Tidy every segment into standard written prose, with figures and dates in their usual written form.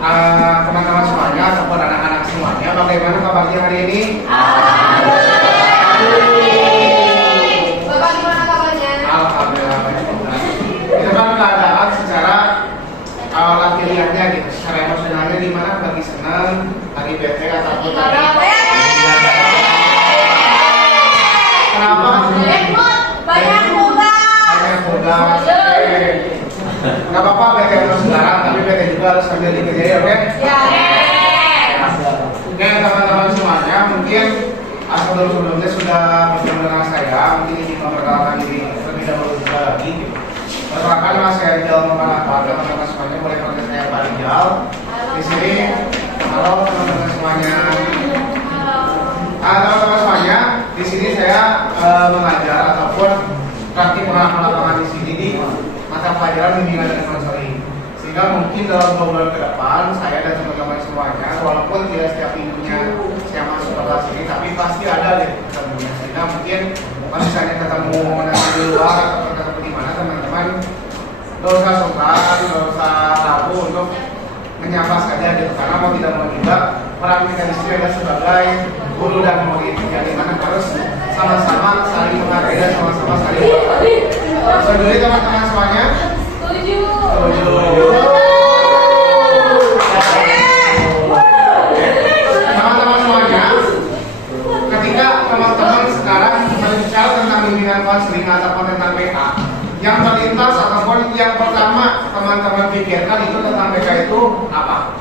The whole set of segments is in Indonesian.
teman-teman semuanya ataupun anak-anak semuanya, bagaimana kabarnya hari ini? Bapak gimana kabarnya? Alhamdulillah baik. Itu kan keadaan secara lahiriahnya gitu, secara emosionalnya gimana? Lagi senang, lagi bete ataupun lagi kenapa? Banyak boga. Banyak boga. Gak apa-apa bete terus sekarang, tapi bete juga harus sambil dikerjain, oke? Ya. Oke teman-teman semuanya, mungkin sebelum-sebelumnya sudah bertemu dengan saya, mungkin ingin memperkenalkan diri terlebih dahulu juga lagi gitu. Perkenalkan nama saya Rijal Muhammad Akbar, teman-teman semuanya boleh panggil saya Pak Rijal. Di sini, halo teman-teman semuanya. Teman-teman semuanya, di sini saya mengajar ataupun praktik pengalaman lapangan di sini di mata pelajaran bimbingan dan konseling. Sehingga mungkin dalam 2 bulan ke depan saya dan teman-teman semuanya, walaupun tidak setiap minggunya saya masuk ke kelas ini, tapi pasti ada deh ketemunya. Sehingga mungkin kalau misalnya ketemu nanti di luar atau ketemu di mana, teman-teman gak usah sungkan, gak usah ragu untuk menyapa saja gitu. Karena mau tidak mau juga peran kita di sini adalah sebagai guru dan murid, yang dimana harus sama-sama saling menghargai dan sama-sama saling menghargai. Setuju teman-teman semuanya? Setuju. Teman-teman semuanya, ketika teman-teman sekarang berbicara tentang bimbingan konseling ataupun tentang BK, yang terlintas ataupun yang pertama teman-teman pikirkan itu tentang BK itu apa?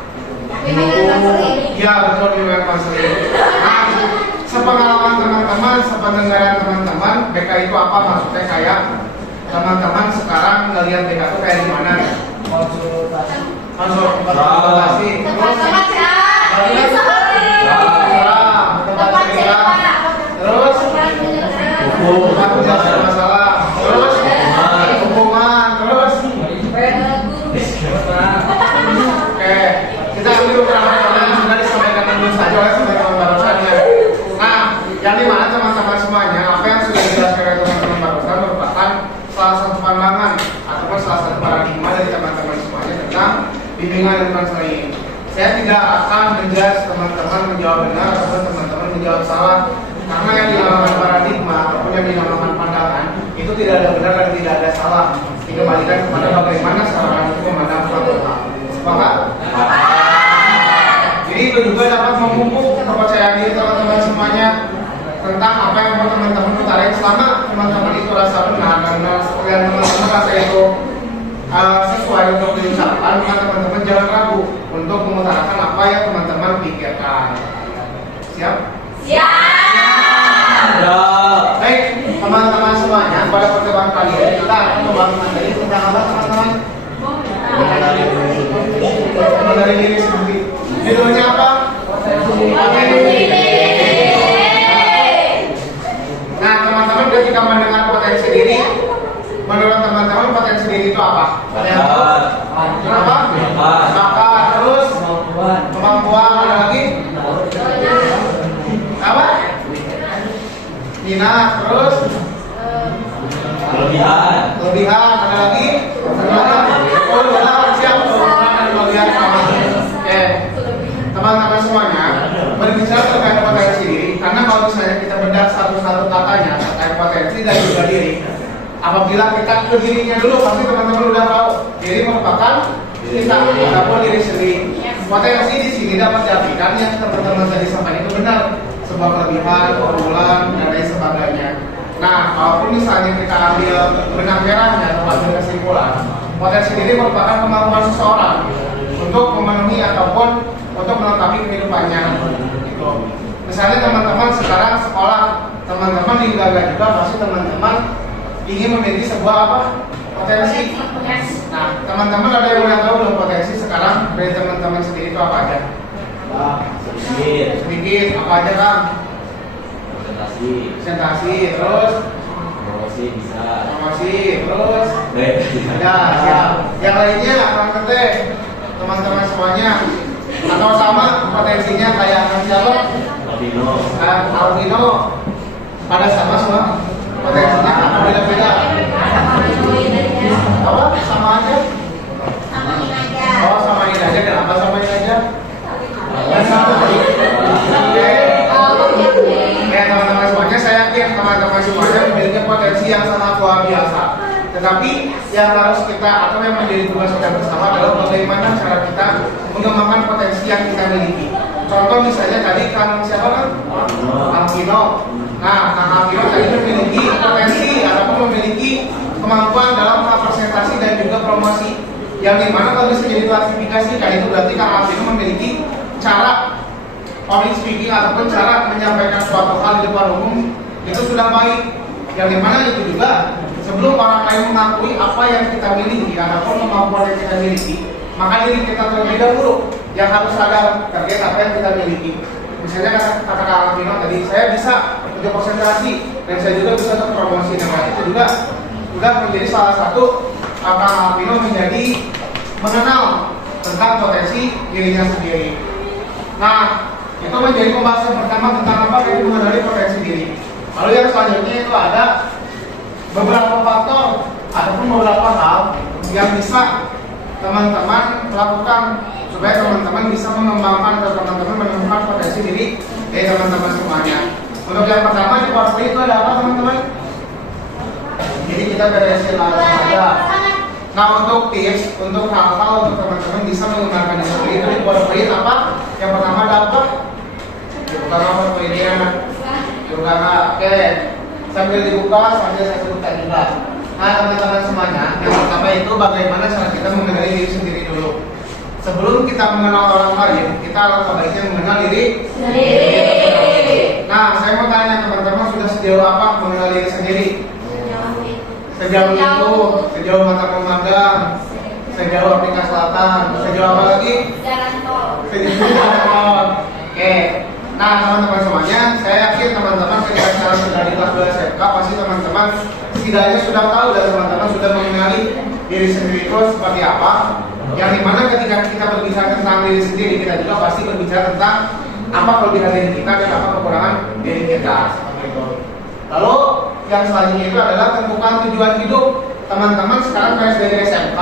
Bimbingan konseling. Ya betul, bimbingan konseling. Nah, sepengalaman teman-teman, sependengaran teman-teman, BK itu apa maksudnya? Kayak teman-teman sekarang ngelihat BK itu kayak gimana ya? Konsultasi. Tempat cerita. Tempat cerita. Terus tempat menjelaskan masalah. Terus hubungan. Terus oke, kita ambil beberapa contoh yang sudah disampaikan dulu saja oleh teman-teman barusan ya. Nah, yang dimana teman-teman semuanya, apa yang sudah dijelaskan oleh teman-teman barusan merupakan salah satu pandangan ataupun salah satu paradigma dari teman-teman semuanya tentang bimbingan dan konseling. Saya tidak akan menjudge teman-teman menjawab benar ataupun teman-teman menjawab salah, karena yang dinamakan paradigma ataupun yang dinamakan pandangan itu tidak ada benar dan tidak ada salah. Dikembalikan kepada bagaimana seorang itu memandang suatu hal. Sepakat? Jadi itu juga dapat memupuk kepercayaan diri teman-teman semuanya tentang apa yang mau teman-teman utarain selama teman-teman itu rasa benar dan teman-teman rasa itu sesuai untuk diucapkan, maka teman-teman jangan ragu untuk mengutarakan apa yang teman-teman pikirkan. Siap? Baik, teman-teman semuanya, pada pertemuan kali ini kita akan membahas materi tentang apa teman-teman? Mengenai diri sendiri. Judulnya apa? Nah, teman-teman ketika mendengar potensi diri, menurut teman-teman potensi diri itu apa? Ada yang tahu? Kenapa? Bakat, terus kemampuan, ada lagi? Apa? Minat, terus kelebihan, ada lagi? Oh, siap. Kelebihan sama. Oke, teman-teman semuanya, berbicara terkait potensi diri, karena kalau misalnya kita bedah satu-satu katanya terkait potensi dan juga diri, apabila kita ke dirinya dulu, pasti teman-teman udah tahu diri merupakan kita ataupun diri sendiri. Potensi di sini dapat diartikan yang teman-teman tadi sampaikan itu benar, sebuah kelebihan, keunggulan, dan lain sebagainya. Nah, kalaupun misalnya kita ambil benang merahnya atau ambil kesimpulan, potensi diri merupakan kemampuan seseorang untuk memenuhi ataupun untuk melengkapi kehidupannya. Gitu. Misalnya teman-teman sekarang sekolah, teman-teman di juga pasti teman-teman ingin memiliki sebuah apa? Potensi. Nah, teman-teman ada yang mau tahu belum potensi sekarang dari teman-teman sendiri itu apa aja? Sedikit. Apa aja Kang? Presentasi, terus promosi, terus ya, siap. Yang lainnya Kang Tete, teman-teman semuanya, atau sama potensinya kayak Kang siapa? Albino. Pada sama semua potensinya apa beda-beda? Apa? Sama aja? Samain aja. Oh, samain aja. Kenapa samain aja? Tetapi yang harus kita atau yang menjadi tugas kita bersama adalah bagaimana cara kita mengembangkan potensi yang kita miliki. Contoh misalnya tadi Kang siapa kan? Kang Vino. Nah, Kang Vino tadi memiliki potensi ataupun memiliki kemampuan dalam hal presentasi dan juga promosi. Yang dimana kalau bisa jadi klasifikasikan itu berarti Kang Vino memiliki cara public speaking ataupun cara menyampaikan suatu hal di depan umum itu sudah baik. Yang dimana itu juga sebelum orang lain mengakui apa yang kita miliki ataupun kemampuan yang kita miliki, maka diri kita terlebih dahulu yang harus sadar terkait apa yang kita miliki. Misalnya kata Kang Vino tadi, saya bisa untuk konsentrasi dan saya juga bisa untuk promosi. Nah itu juga sudah menjadi salah satu Kang Vino menjadi mengenal tentang potensi dirinya sendiri. Nah itu menjadi pembahasan pertama tentang apa yang mengenali potensi diri. Lalu yang selanjutnya itu ada beberapa faktor ataupun beberapa hal yang bisa teman-teman lakukan supaya teman-teman bisa mengembangkan atau teman-teman menemukan potensi diri dari teman-teman semuanya. Untuk yang pertama di PowerPoint itu ada apa teman-teman? Jadi kita beresin langsung saja. Nah untuk tips, untuk hal-hal untuk teman-teman bisa menggunakan diri itu di PowerPoint apa? Yang pertama dapat bukan PowerPointnya juga oke. Sambil dibuka, sambil saya sebutkan juga. Nah teman-teman semuanya, yang pertama itu bagaimana cara kita mengenali diri sendiri dulu. Sebelum kita mengenal orang lain, kita alangkah baiknya mengenal diri sendiri. Nah saya mau tanya teman-teman sudah sejauh apa mengenal diri sendiri? Sejauh itu, sejauh mata pemandangan, sejauh Afrika Selatan, sejauh apa lagi? Jalan tol. Sejauh jalan tol. Oke. Nah teman-teman semuanya, saya yakin teman-teman ketika sekarang sudah di kelas 2 SMK pasti teman-teman setidaknya sudah tahu dan teman-teman sudah mengenali diri sendiri itu seperti apa. Yang dimana ketika kita berbicara tentang diri sendiri, kita juga pasti berbicara tentang apa kelebihan diri kita dan apa kekurangan diri kita. Lalu yang selanjutnya itu adalah tentukan tujuan hidup. Teman-teman sekarang dari SMK,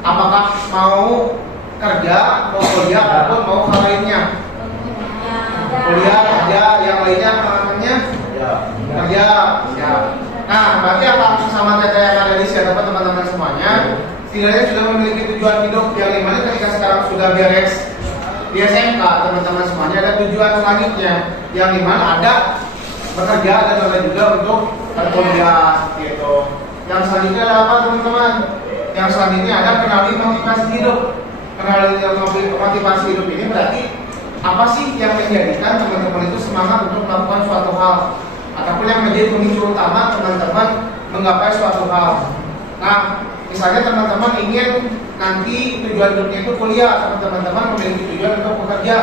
apakah mau kerja, mau kuliah, ataupun mau hal lainnya? Kuliah, kerja, yang lainnya namanya kerja. Ya. Nah, berarti apa sama teteh yang ada di sini teman-teman semuanya? Setidaknya sudah memiliki tujuan hidup yang dimana ketika sekarang sudah beres di SMK, teman-teman semuanya ada tujuan selanjutnya yang dimana ada bekerja dan ada juga untuk berkuliah gitu. Yang selanjutnya ada apa teman-teman? Yang selanjutnya ada kenali motivasi hidup. Kenali motivasi hidup ini berarti apa sih yang menjadikan teman-teman itu semangat untuk melakukan suatu hal ataupun yang menjadi pemicu utama teman-teman menggapai suatu hal. Nah, misalnya teman-teman ingin nanti tujuan hidupnya itu kuliah atau teman-teman memiliki tujuan untuk bekerja.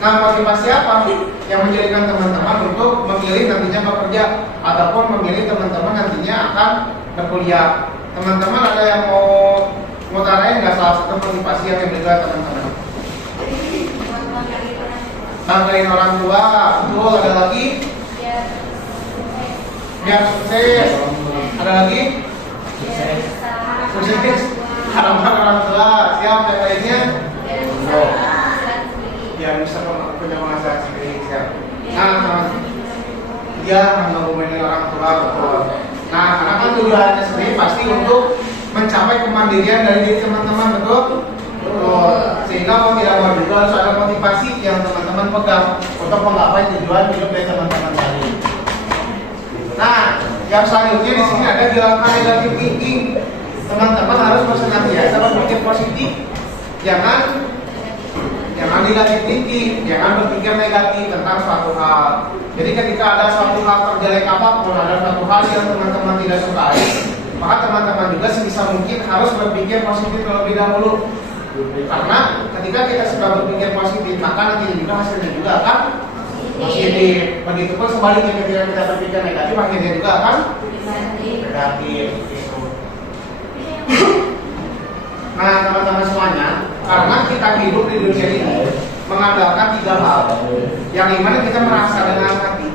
Nah, motivasi apa yang menjadikan teman-teman untuk memilih nantinya bekerja ataupun memilih teman-teman nantinya akan berkuliah? Teman-teman ada yang mau ngutarain nggak salah satu motivasi yang diberikan teman-teman? Banggain orang tua, betul. Ada lagi? Biar sukses. Ada lagi? Sukses. Harapan orang tua. Siap yang lainnya? Biar bisa punya penghasilan sendiri. Siap. Nah, teman. Dia mengagumi orang tua, betul. Nah, karena kan tujuannya sendiri pasti untuk mencapai kemandirian dari diri teman-teman, betul? Sehingga mau tidak mau juga harus ada motivasi yang teman-teman pegang untuk menggapai tujuan hidup dari teman-teman tadi. Nah, yang selanjutnya di sini ada hilangkan negatif thinking. Teman-teman harus bersenantiasa berpikir positif. Jangan negatif thinking, jangan berpikir negatif tentang suatu hal. Jadi ketika ada suatu hal terjelek apapun, ada suatu hal yang teman-teman tidak sukai, maka teman-teman juga sebisa mungkin harus berpikir positif terlebih dahulu. Karena ketika kita sudah berpikir positif, maka nanti juga hasilnya juga akan positif. Begitupun sebaliknya ketika kita berpikir negatif, akhirnya juga akan negatif. Nah, teman-teman semuanya, karena kita hidup di dunia ini mengandalkan 3 hal, yang dimana kita merasa dengan hati,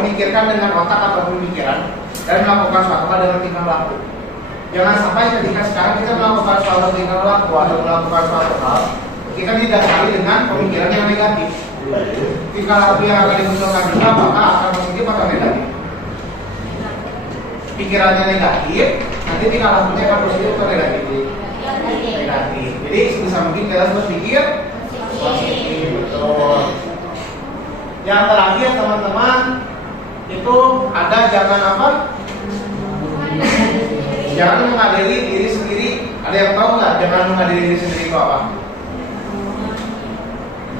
memikirkan dengan otak atau pemikiran, dan melakukan suatu hal dengan tingkah laku. Jangan sampai ketika sekarang kita melakukan suatu tingkah laku atau melakukan suatu hal, kita didasari dengan pemikiran yang negatif. Tingkah laku yang akan dimunculkan juga maka akan positif atau negatif. Pikirannya negatif, nanti tinggal lakunya kan positif atau negatif. Negatif. Jadi bisa mungkin kita harus berpikir positif, betul. Yang terakhir teman-teman itu ada jangan apa? Jangan mengadili diri sendiri. Ada yang tahu nggak? Jangan mengadili diri sendiri itu apa?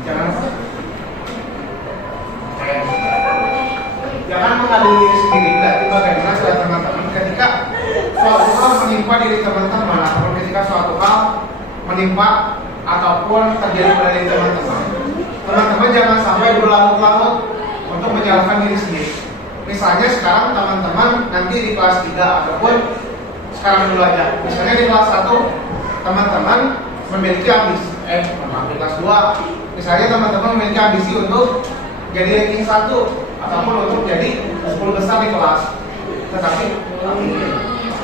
Jangan apa? Jangan mengadili diri sendiri. Berarti bagaimana saudara teman-teman ketika suatu hal menimpa diri teman-teman ataupun ketika suatu hal menimpa ataupun terjadi pada diri teman-teman, teman-teman jangan sampai berlarut-larut untuk menyalahkan diri sendiri. Misalnya sekarang teman-teman nanti di kelas 3 ataupun sekarang dulu aja. Misalnya di kelas 1 teman-teman memiliki ambisi di kelas 2 misalnya teman-teman memiliki ambisi untuk jadi ranking 1 ataupun untuk jadi 10 besar di kelas.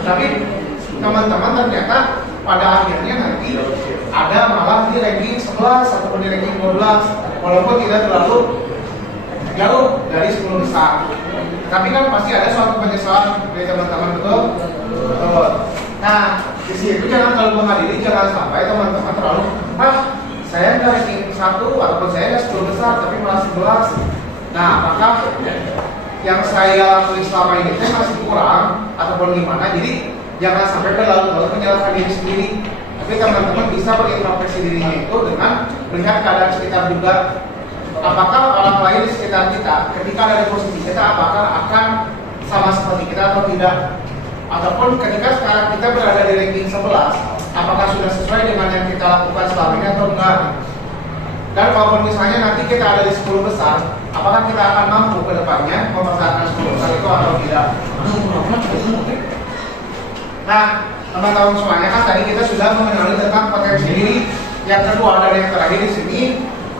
Tetapi teman-teman ternyata pada akhirnya nanti ada malah di ranking 11 ataupun di ranking 12 walaupun tidak terlalu jauh dari 10 besar. Tapi kan pasti ada suatu penyesalan dari teman-teman, betul? Betul. Nah, di situ jangan terlalu mengadili, jangan sampai teman-teman terlalu saya nggak ranking 1 ataupun saya nggak 10 besar tapi malah 11. Nah, apakah yang saya lakukan selama ini masih kurang ataupun gimana? Jadi jangan sampai berlarut-larut menyalahkan diri sendiri. Tapi teman-teman bisa berintrospeksi dirinya itu dengan melihat keadaan sekitar juga. Apakah orang lain di sekitar kita ketika ada di posisi kita apakah akan sama seperti kita atau tidak? Ataupun ketika sekarang kita berada di ranking 11, apakah sudah sesuai dengan yang kita lakukan selama ini atau enggak? Dan kalau misalnya nanti kita ada di 10 besar, apakah kita akan mampu ke depannya mempertahankan 10 besar itu atau tidak? Nah, teman-teman semuanya kan tadi kita sudah mengenali tentang potensi diri. Yang kedua dan yang terakhir di sini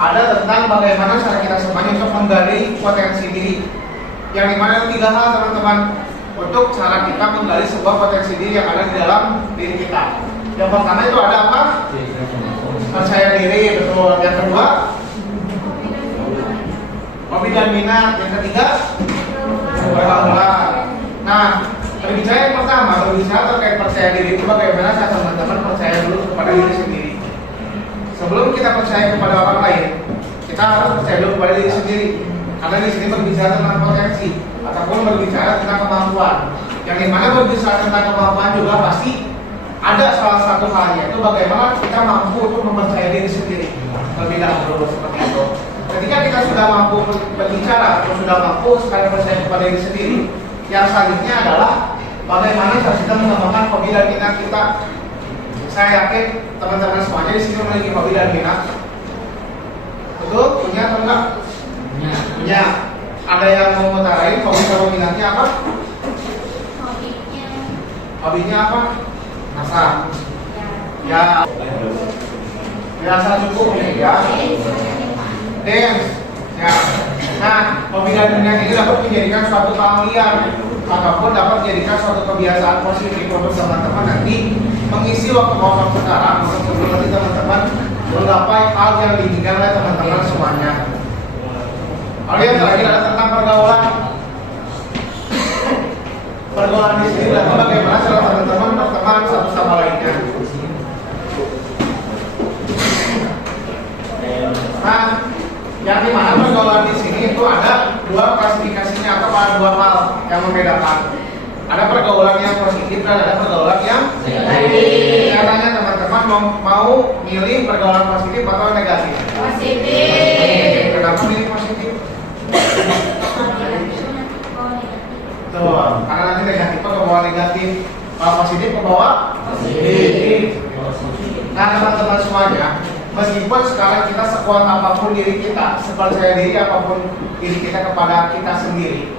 ada tentang bagaimana cara kita semuanya untuk menggali potensi diri. Yang dimana 3 hal teman-teman untuk cara kita menggali sebuah potensi diri yang ada di dalam diri kita. Yang pertama itu ada apa? Percaya diri, betul. Yang kedua, hobi dan minat. Yang ketiga, pergaulan. Nah, berbicara yang pertama, berbicara terkait percaya diri itu bagaimana cara teman-teman percaya dulu kepada diri sendiri. Sebelum kita percaya kepada orang lain, kita harus percaya dulu kepada diri sendiri. Karena di sini berbicara tentang potensi ataupun berbicara tentang kemampuan. Yang dimana berbicara tentang kemampuan juga pasti ada salah satu halnya itu bagaimana kita mampu untuk mempercayai diri sendiri. Lebih dahulu seperti itu. Ketika kita sudah mampu berbicara atau sudah mampu sekali percaya kepada diri sendiri, yang selanjutnya adalah bagaimana cara kita mengembangkan hobi dan minat kita. Saya yakin teman-teman semuanya di sini memiliki hobi dan minat. Betul? Punya atau enggak? Punya. Ada yang mau ngutarain hobi atau minatnya apa? Hobinya apa? Masak. Ya. Biasa cukup ya. Dance. Ya. Nah, hobi dan minat ini dapat menjadikan suatu keahlian ataupun dapat menjadikan suatu kebiasaan positif untuk teman-teman nanti mengisi waktu kosong sekarang untuk sebelum nanti teman-teman menggapai hal yang diinginkan oleh teman-teman semuanya. Lalu yang terakhir adalah tentang pergaulan. Pergaulan di sini adalah bagaimana cara teman-teman berteman satu sama lainnya. Nah, yang dimana pergaulan di sini itu ada 2 klasifikasinya atau ada 2 hal yang membedakan. Ada pergaulan yang positif dan ada pergaulan yang negatif. Katanya teman-teman mau milih pergaulan positif atau negatif? Positif. Kenapa milih positif? Tuh, karena nanti negatif ke bawah negatif, kalau positif ke bawah positif. Nah teman-teman semuanya, meskipun sekarang kita sekuat apapun diri kita, sepercaya diri apapun diri kita kepada kita sendiri,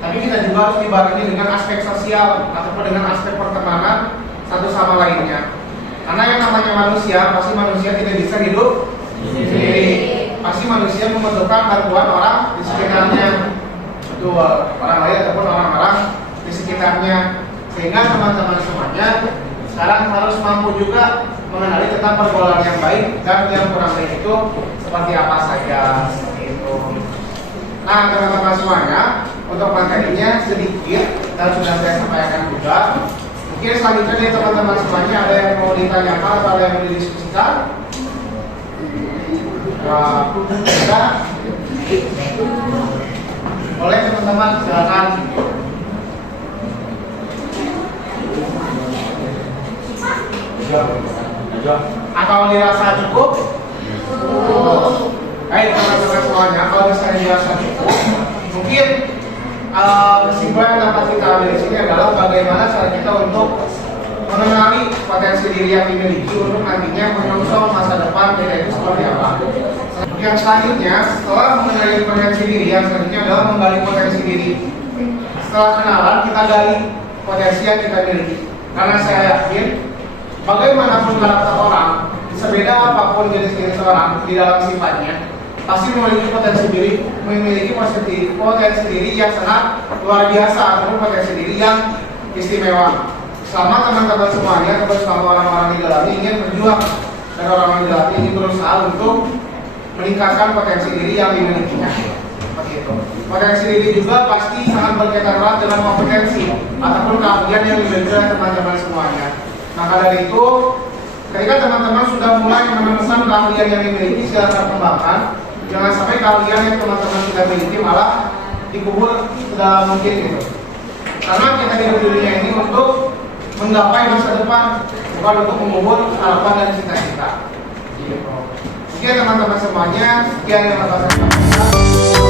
tapi kita juga harus dibarengi dengan aspek sosial ataupun dengan aspek pertemanan satu sama lainnya. Karena yang namanya manusia, pasti manusia tidak bisa hidup sendiri. Pasti manusia membutuhkan bantuan orang di sekitarnya, orang lain ataupun orang-orang di sekitarnya. Sehingga teman-teman semuanya sekarang harus mampu juga mengenali tentang pergaulan yang baik dan yang kurang baik itu seperti apa saja, seperti itu. Nah teman-teman semuanya, untuk materinya sedikit dan sudah saya sampaikan juga. Mungkin Oke, selanjutnya dari teman-teman semuanya ada yang mau ditanyakan atau ada yang mau didiskusikan? Ada? Boleh teman-teman, silakan. Atau dirasa cukup? Baik teman-teman semuanya, kalau misalnya dirasa cukup, mungkin kesimpulan yang dapat kita ambil di sini adalah bagaimana cara kita untuk mengenali potensi diri yang dimiliki untuk nantinya menyongsong masa depan kita itu seperti apa. Yang selanjutnya, setelah mengenali potensi diri, yang selanjutnya adalah menggali potensi diri. Setelah kenalan, kita gali potensi yang kita miliki. Karena saya yakin, bagaimanapun karakter orang, sebeda apapun jenis-jenis orang di dalam sifatnya, pasti memiliki potensi diri yang sangat luar biasa ataupun potensi diri yang istimewa. Selama teman-teman semuanya atau selama orang-orang di dalamnya ingin berjuang dan orang-orang di dalamnya ingin berusaha untuk meningkatkan potensi diri yang dimilikinya. Seperti itu. Potensi diri juga pasti sangat berkaitan erat dengan kompetensi ataupun keahlian yang dimiliki oleh teman-teman semuanya. Maka dari itu, ketika teman-teman sudah mulai menemukan keahlian yang dimiliki, silakan kembangkan. Jangan sampai keahlian yang teman-teman sudah miliki malah dikubur sedalam mungkin gitu. Karena kita hidup di dunia ini untuk menggapai masa depan, bukan untuk mengubur harapan dan cita-cita. Oke teman-teman semuanya, sekian yang dapat saya sampaikan.